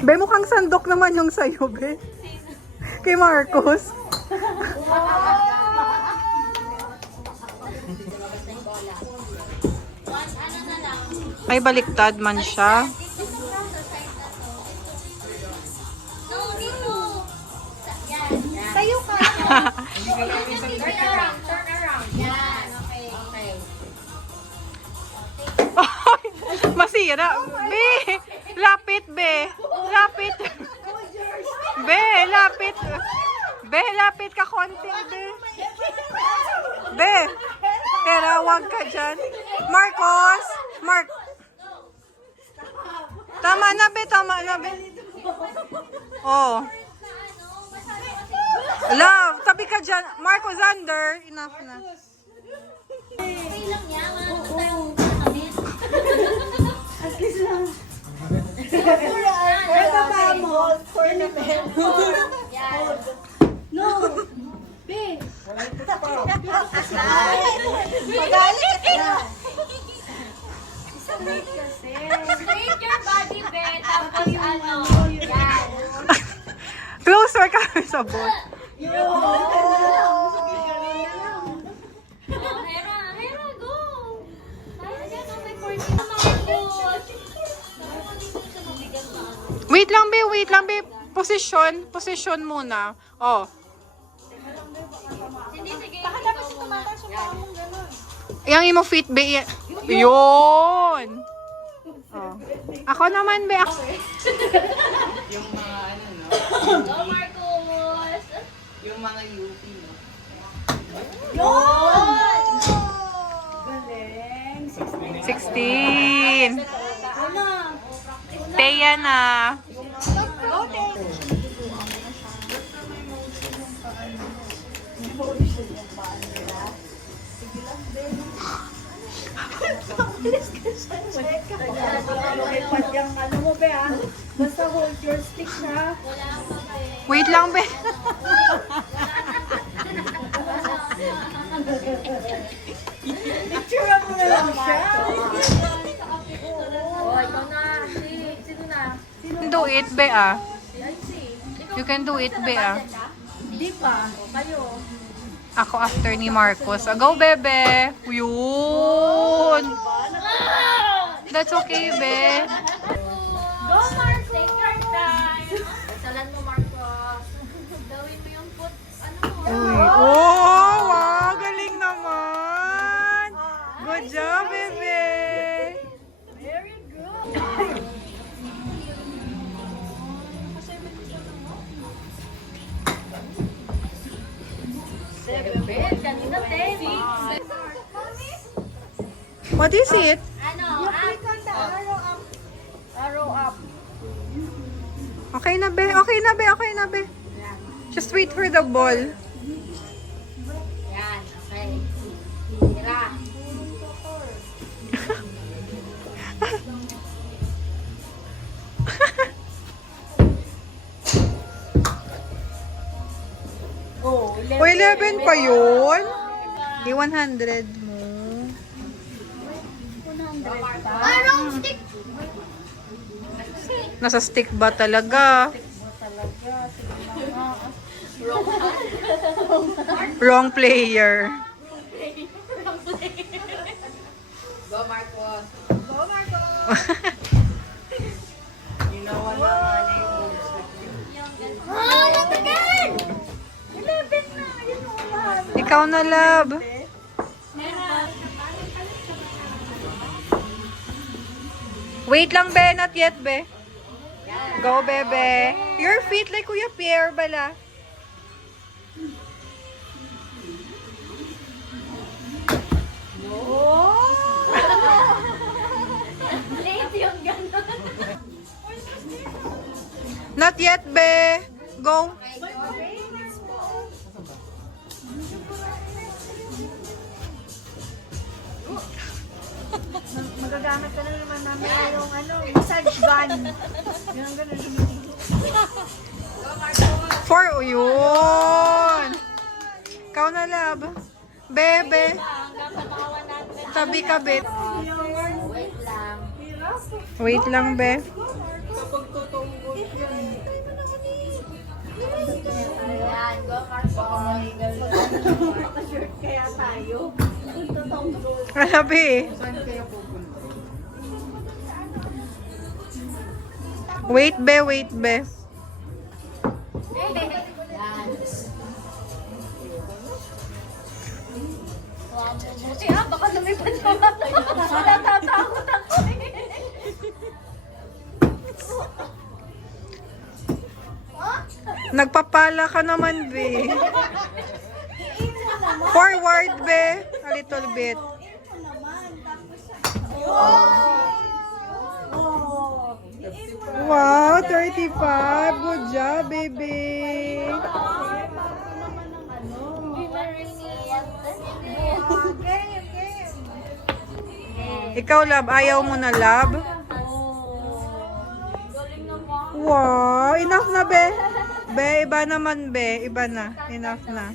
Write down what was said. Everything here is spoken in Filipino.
Be, mukhang sandok naman yung sayo, be. Kay Marcos. Ay, baliktad man siya. Tayo ka. Turn around. Yan. Okay. Masira. Be, lapit, be. Lapit. Be, lapit. Be, lapit ka konti, be. Be, pero wag ka dyan. Marcos! Tama na, be. Oh. Love, tabi ka dyan. Marcos, under. Enough na. Okay lang yan. Ano tayong kakabit? At least lang. Ito ba mo? Yan. No. Be. Magalit ka na. Straight kasi. Straight your body, be. Tapos ano. Yan. Closer ka sa boat. Hera, go! Kaya yan, may 40 na Marcos. Wait lang, be. Position muna. Oh. Hindi, sige. Baka dapat siya tumataas yung paa mong gano'n. Yang imo fit, be. Yun. Oh. Ako naman, be. Yung mga ano, no? Go, Marcos! Yung mga UP, no? Yun! Galing. 16. Ano? Teya na. Ano mo ba ah? Basta hold your stick ha. Wait lang, be. Picture mo na lang siya. Oh, ikaw na. Sino na? You can do it, be, ah. You can do it, be, ah. Di pa. Kayo. Ako after ni Marcos. Go, bebe. Yun. That's okay, be. Go, Marcos! Take your time. Salan mo, Marcos. Gawin mo yung foot. Ano mo? Uy. Oh, wow. Galing naman. Good job, bebe. Very good. Kanina, Teddy. What is it? Ano? You click on the arrow up. Arrow up. Okay na, be. Just wait for the ball. Yan, okay. Tira. Oh, O, 11 pa yun? Di 100 mo. Wrong stick! Nasa stick ba talaga? Wrong player. Go, Marcos! Go, Marco. Ginawa na nga na yung moves. Oh, not again! 11 na. Yun o, lahat. Ikaw na, love. Wait lang, be. Not yet, be. Go, bebe. Your feet like Kuya Pierre, bala. Late yung gano'n. Not yet, be. Go. Magagamit ka na naman namin yung massage gun. Yung ganun. For yun. Ikaw na, love. Bebe. Hanggang sa makawan natin. Tabi ka, bet. Wait lang. Wait lang, be. Ayan, go Marcos. Shirt kaya tayo. Alabi eh. Saan kayo pupunta? Wait, be, wait, be. Buti baka lumipad pa ba? Natatakot ako eh. Nagpapala ka naman, be. Forward, be. A little bit. Wow, 35. Good job, baby. Ikaw, love, ayaw mo na, love? Wow, enough na, be. Be, iba naman, be. Iba na. Enough na.